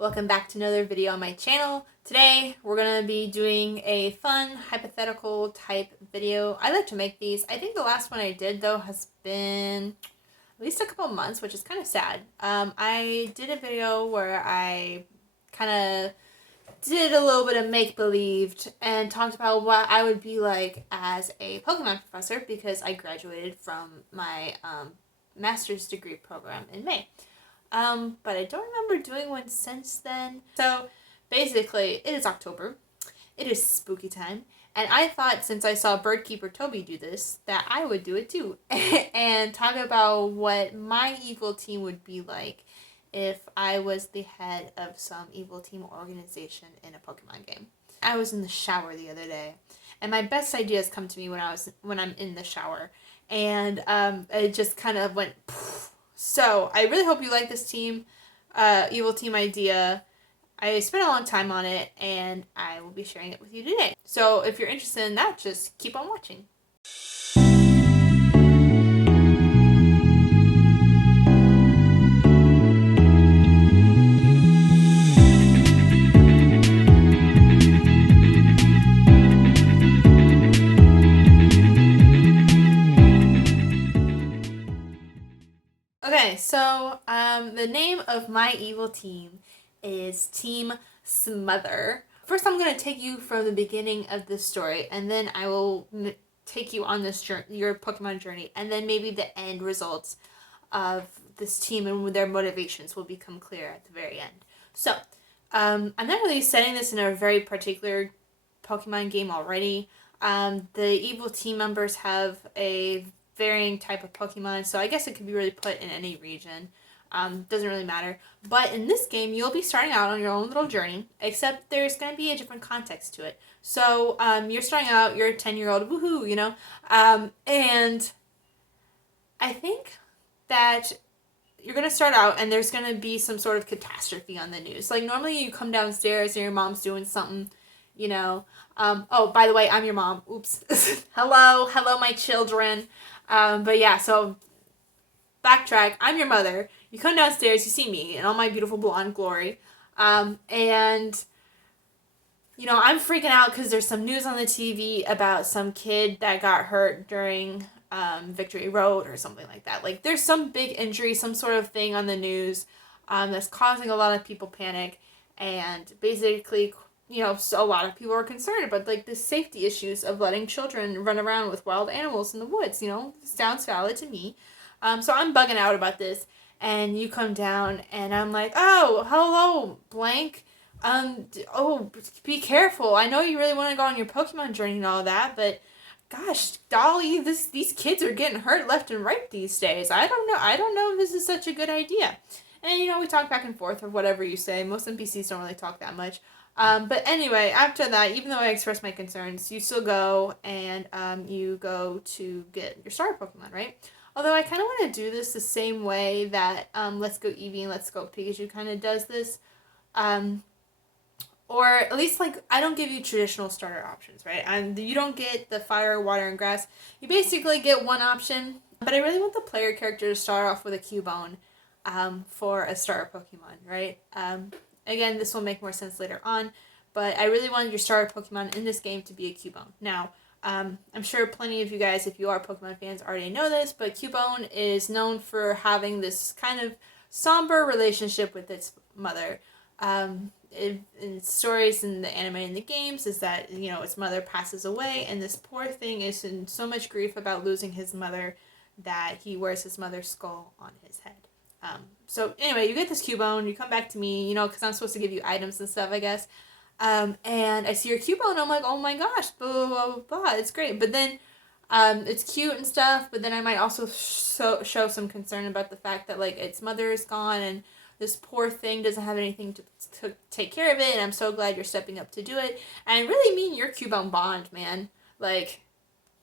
Welcome back to another video on my channel. Today we're going to be doing a fun hypothetical type video. I like to make these. I think the last one I did though has been at least a couple months, which is kind of sad. I did a video where I kind of did a little bit of make-believe and talked about what I would be like as a Pokemon professor because I graduated from my master's degree program in May. But I don't remember doing one since then. So basically, it is October. It is spooky time. And I thought since I saw Birdkeeper Toby do this, that I would do it too. And talk about what my evil team would be like if I was the head of some evil team organization in a Pokemon game. I was in the shower the other day, and my best ideas come to me when I'm in the shower. And it just kind of went poof. So I really hope you like this team, evil team idea. I spent a long time on it, and I will be sharing it with you today. So if you're interested in that, just keep on watching. Okay, so the name of my evil team is Team SMOTHER. First, I'm going to take you from the beginning of this story, and then I will take you on this journey, your Pokemon journey, and then maybe the end results of this team and their motivations will become clear at the very end. So, I'm not really setting this in a very particular Pokemon game already. The evil team members have a varying type of Pokemon, so I guess it could be really put in any region. Doesn't really matter. But in this game, you'll be starting out on your own little journey, except there's going to be a different context to it. So, you're starting out, you're a 10-year-old, woohoo, you know? And I think that you're going to start out and there's going to be some sort of catastrophe on the news. Like, normally you come downstairs and your mom's doing something, you know. Oh, by the way, I'm your mom. Oops. Hello, my children. But yeah, so backtrack. I'm your mother. You come downstairs, you see me in all my beautiful blonde glory. And, you know, I'm freaking out because there's some news on the TV about some kid that got hurt during Victory Road or something like that. Like, there's some big injury, some sort of thing on the news that's causing a lot of people panic. And basically, you know, so a lot of people are concerned about, like, the safety issues of letting children run around with wild animals in the woods, you know? Sounds valid to me. So I'm bugging out about this, and you come down, and I'm like, oh, hello, blank. Oh, be careful. I know you really want to go on your Pokemon journey and all that, but gosh, Dolly, these kids are getting hurt left and right these days. I don't know if this is such a good idea. And, you know, we talk back and forth or whatever you say. Most NPCs don't really talk that much. But anyway, after that, even though I express my concerns, you still go and you go to get your starter Pokemon, right? Although I kind of want to do this the same way that Let's Go Eevee and Let's Go Pikachu kind of does this. Or at least, like, I don't give you traditional starter options, right? You don't get the fire, water, and grass. You basically get one option. But I really want the player character to start off with a Cubone for a starter Pokemon, right? Again, this will make more sense later on, but I really wanted your starter Pokemon in this game to be a Cubone. Now, I'm sure plenty of you guys, if you are Pokemon fans, already know this, but Cubone is known for having this kind of somber relationship with its mother. In stories in the anime and the games is that, you know, its mother passes away, and this poor thing is in so much grief about losing his mother that he wears his mother's skull on his head. So anyway, you get this Cubone, you come back to me, you know, because I'm supposed to give you items and stuff, I guess. And I see your Cubone, and I'm like, oh my gosh, blah, blah, blah, blah, it's great. But then, it's cute and stuff, but then I might also show some concern about the fact that, like, its mother is gone, and this poor thing doesn't have anything to take care of it, and I'm so glad you're stepping up to do it. And I really mean your Cubone bond, man. Like,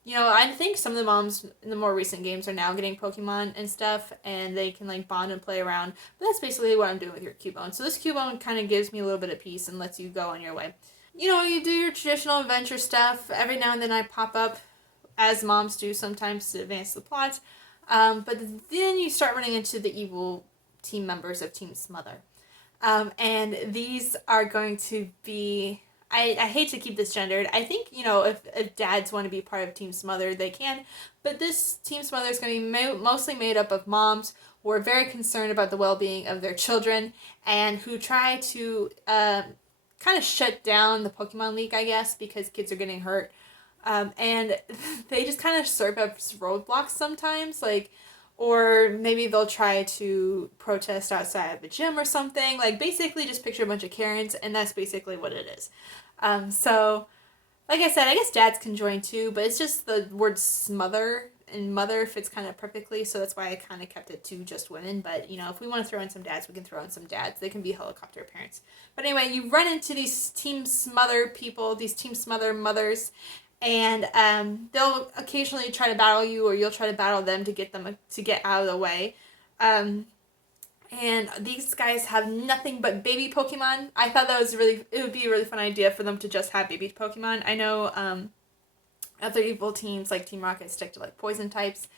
you know, I think some of the moms in the more recent games are now getting Pokemon and stuff, and they can, like, bond and play around. But that's basically what I'm doing with your Cubone. So this Cubone kind of gives me a little bit of peace and lets you go on your way. You know, you do your traditional adventure stuff. Every now and then I pop up, as moms do sometimes, to advance the plot. But then you start running into the evil team members of Team SMOTHER. And these are going to be, I hate to keep this gendered. I think, if dads want to be part of Team Smother, they can. But this Team Smother is going to be mostly made up of moms who are very concerned about the well-being of their children and who try to kind of shut down the Pokemon League, I guess, because kids are getting hurt. And they just kind of serve as roadblocks sometimes, like, or maybe they'll try to protest outside of a gym or something. Like, basically just picture a bunch of Karens, and that's basically what it is. So, like I said, I guess dads can join too, but it's just the word smother, and mother fits kind of perfectly, so that's why I kind of kept it to just women. But, if we want to throw in some dads, we can throw in some dads. They can be helicopter parents. But anyway, you run into these Team Smother people, these Team Smother mothers, and they'll occasionally try to battle you, or you'll try to battle them to get them to get out of the way. And these guys have nothing but baby Pokemon. I thought it would be a really fun idea for them to just have baby Pokemon. I know other evil teams like Team Rocket stick to like poison types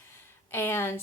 and,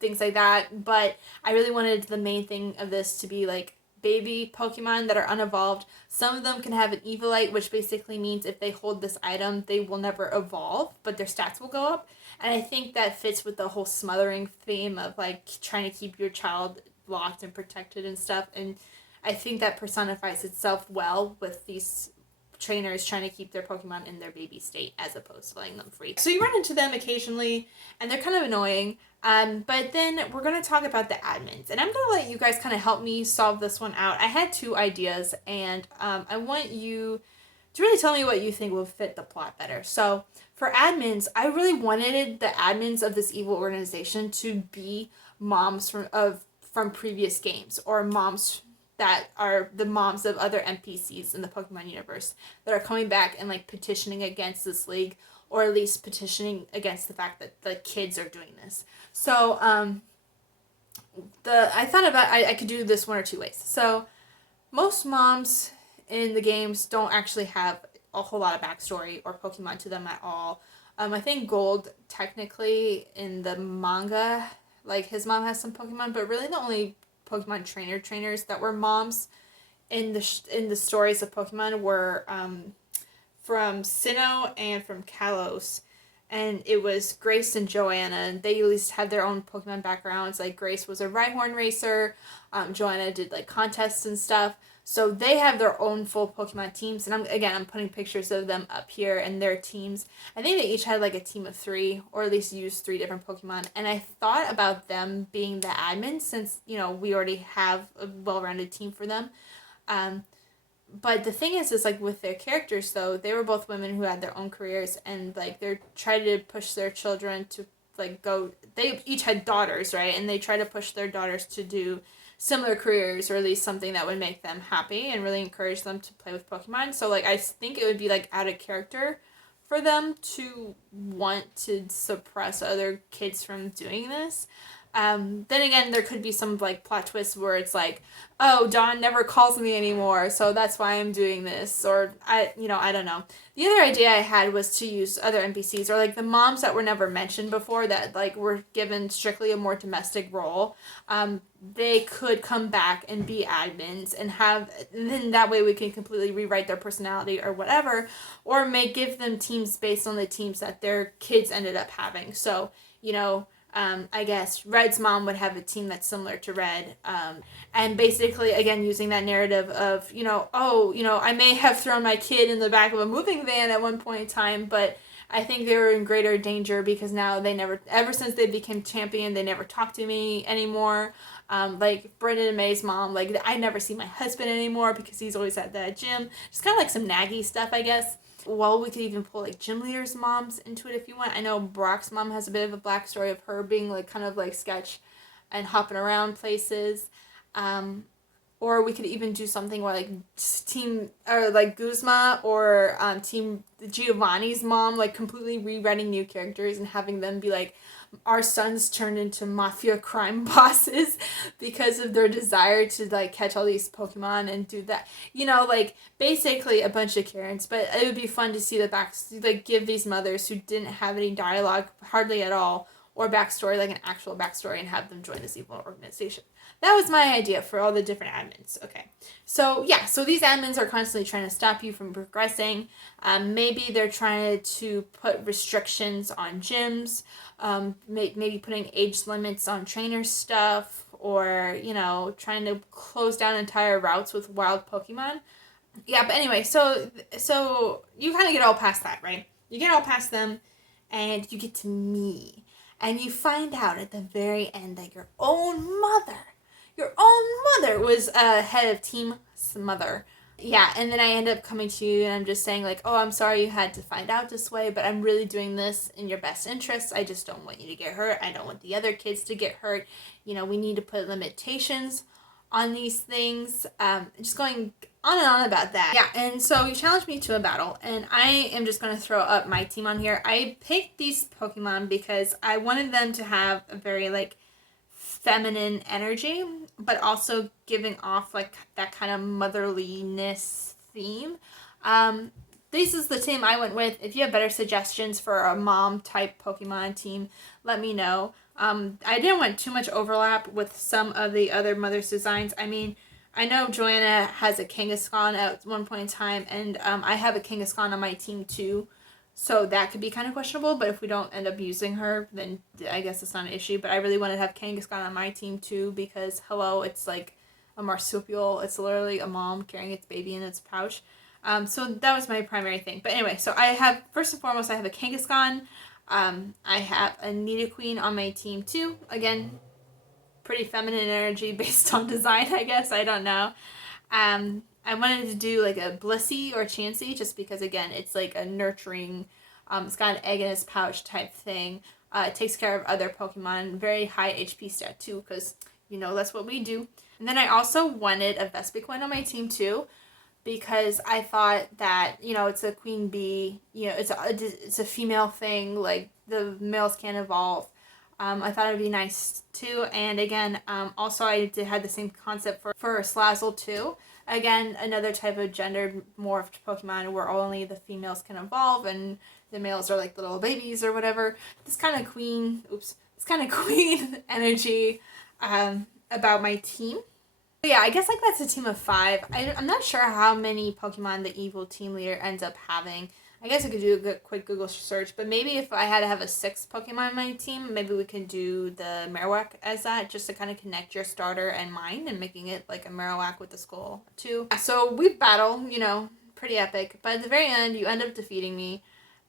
things like that. But I really wanted the main thing of this to be like baby Pokemon that are unevolved. Some of them can have an Evilite, which basically means if they hold this item, they will never evolve, but their stats will go up. And I think that fits with the whole smothering theme of like trying to keep your child locked and protected and stuff. And I think that personifies itself well with these trainers trying to keep their Pokemon in their baby state as opposed to letting them free. So you run into them occasionally, and they're kind of annoying. But then we're going to talk about the admins, and I'm going to let you guys kind of help me solve this one out. I had 2 ideas, and I want you to really tell me what you think will fit the plot better. So for admins, I really wanted the admins of this evil organization to be moms from previous games, or moms that are the moms of other NPCs in the Pokemon universe that are coming back and like petitioning against this league, or at least petitioning against the fact that the kids are doing this. So I thought about I could do this one or 2 ways. So most moms in the games don't actually have a whole lot of backstory or Pokemon to them at all. I think Gold technically in the manga, like his mom has some Pokemon, but really the only Pokemon trainers that were moms in the stories of Pokemon were from Sinnoh and from Kalos, and it was Grace and Joanna. They at least had their own Pokemon backgrounds. Like Grace was a Rhyhorn racer, Joanna did like contests and stuff. So they have their own full Pokemon teams, and I'm putting pictures of them up here and their teams. I think they each had like a team of 3, or at least used 3 different Pokemon. And I thought about them being the admins since we already have a well-rounded team for them. But the thing is like with their characters though, they were both women who had their own careers, and like they're trying to push their children to like go. They each had daughters, right? And they try to push their daughters to do similar careers, or at least something that would make them happy and really encourage them to play with Pokemon. So like I think it would be like out of character for them to want to suppress other kids from doing this. Then again, there could be some like plot twist where it's like, oh, Dawn never calls me anymore, so that's why I'm doing this, or I don't know. The other idea I had was to use other NPCs, or like the moms that were never mentioned before that like were given strictly a more domestic role. They could come back and be admins and then that way we can completely rewrite their personality or whatever, or give them teams based on the teams that their kids ended up having. So, I guess Red's mom would have a team that's similar to Red. And basically, again, using that narrative of, I may have thrown my kid in the back of a moving van at one point in time, but I think they were in greater danger because now ever since they became champion, they never talk to me anymore. Like Brendan and May's mom, like I never see my husband anymore because he's always at that gym. Just kind of like some naggy stuff, I guess. Well, we could even pull like gym leaders' moms into it if you want. I know Brock's mom has a bit of a black story of her being like kind of like sketch and hopping around places. Or we could even do something where like team or like Guzma or team Giovanni's mom, like completely rewriting new characters and having them be like, our sons turned into mafia crime bosses because of their desire to like catch all these Pokemon and do that. Like basically a bunch of Karens, but it would be fun to see the back, like give these mothers who didn't have any dialogue hardly at all, or backstory, like an actual backstory, and have them join this evil organization. That was my idea for all the different admins. Okay. So yeah, so these admins are constantly trying to stop you from progressing. Maybe they're trying to put restrictions on gyms, maybe putting age limits on trainer stuff, or, trying to close down entire routes with wild Pokemon. Yeah, but anyway, so you kind of get all past that, right? You get all past them, and you get to me. And you find out at the very end that your own mother was head of Team Smother. Yeah, and then I end up coming to you and I'm just saying, like, oh, I'm sorry you had to find out this way, but I'm really doing this in your best interest. I just don't want you to get hurt. I don't want the other kids to get hurt. We need to put limitations on these things. Just going on and on about that. Yeah, and so you challenged me to a battle, and I am just going to throw up my team on here. I picked these Pokemon because I wanted them to have a very, like, feminine energy, but also giving off, like, that kind of motherliness theme. This is the team I went with. If you have better suggestions for a mom-type Pokemon team, let me know. I didn't want too much overlap with some of the other Mother's designs. I mean, I know Joanna has a Kangaskhan at one point in time, and I have a Kangaskhan on my team too, so that could be kind of questionable, but if we don't end up using her, then I guess it's not an issue. But I really wanted to have Kangaskhan on my team too, because, hello, it's like a marsupial. It's literally a mom carrying its baby in its pouch. So that was my primary thing. But anyway, so I have, first and foremost, I have a Kangaskhan. I have a Nidoqueen on my team too. Again, pretty feminine energy based on design, I guess. I don't know. I wanted to do like a Blissey or Chansey just because, again, it's like a nurturing, it's got an egg in its pouch type thing. It takes care of other Pokemon. Very high HP stat too, because, that's what we do. And then I also wanted a Vespiquen on my team too, because I thought that, it's a queen bee, it's a female thing, like the males can evolve. I thought it would be nice too. And again, also I had the same concept for Slazzle too. Again, another type of gendered morphed Pokemon where only the females can evolve and the males are like little babies or whatever. This kind of queen energy about my team. But yeah, I guess like that's a team of 5. I'm not sure how many Pokemon the evil team leader ends up having. I guess I could do a quick Google search, but maybe if I had to have a 6th Pokemon on my team, maybe we could do the Marowak as that, just to kind of connect your starter and mine, and making it like a Marowak with the skull too. So we battle, pretty epic, but at the very end, you end up defeating me,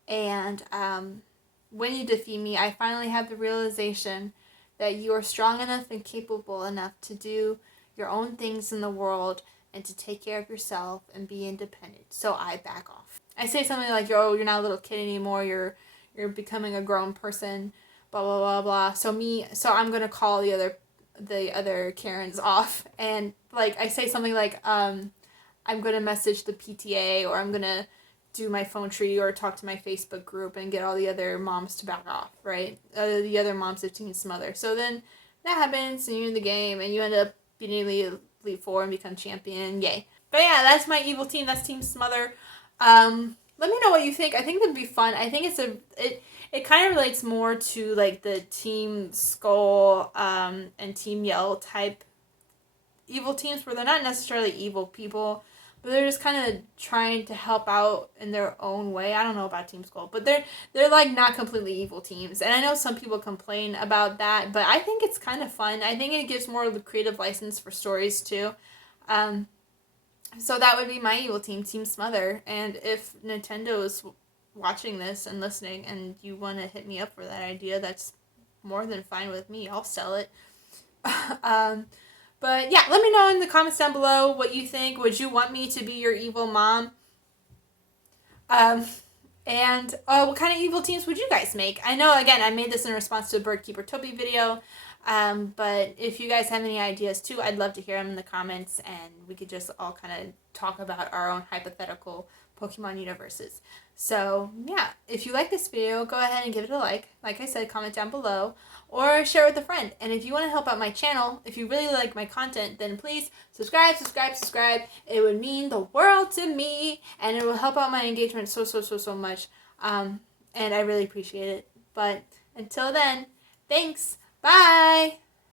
and when you defeat me, I finally have the realization that you are strong enough and capable enough to do your own things in the world and to take care of yourself and be independent. So I back off. I say something like, you're not a little kid anymore, you're becoming a grown person, blah blah blah blah. So I'm gonna call the other Karens off, and like I say something like, I'm gonna message the PTA, or I'm gonna do my phone tree or talk to my Facebook group and get all the other moms to back off, right? The other moms of Team Smother. So then that happens, and you're in the game, and you end up beating Elite Four and become champion. Yay. But yeah, that's my evil team. That's Team Smother. Let me know what you think. I think that'd be fun. I think it kind of relates more to like the Team Skull and Team Yell type evil teams, where they're not necessarily evil people, but they're just kind of trying to help out in their own way. I don't know about Team Skull, but they're like not completely evil teams. And I know some people complain about that, but I think it's kind of fun. I think it gives more of the creative license for stories too. So that would be my evil team, Team Smother. And if Nintendo is watching this and listening and you want to hit me up for that idea, that's more than fine with me. I'll sell it. But yeah, let me know in the comments down below what you think. Would you want me to be your evil mom? And what kind of evil teams would you guys make? I know, again, I made this in response to a Birdkeeper Toby video. But if you guys have any ideas too, I'd love to hear them in the comments, and we could just all kind of talk about our own hypothetical Pokemon universes. So yeah, if you like this video, go ahead and give it a like. Like I said, comment down below or share it with a friend. And if you want to help out my channel, if you really like my content, then please subscribe. It would mean the world to me, and it will help out my engagement so much. And I really appreciate it. But until then, Thanks. Bye.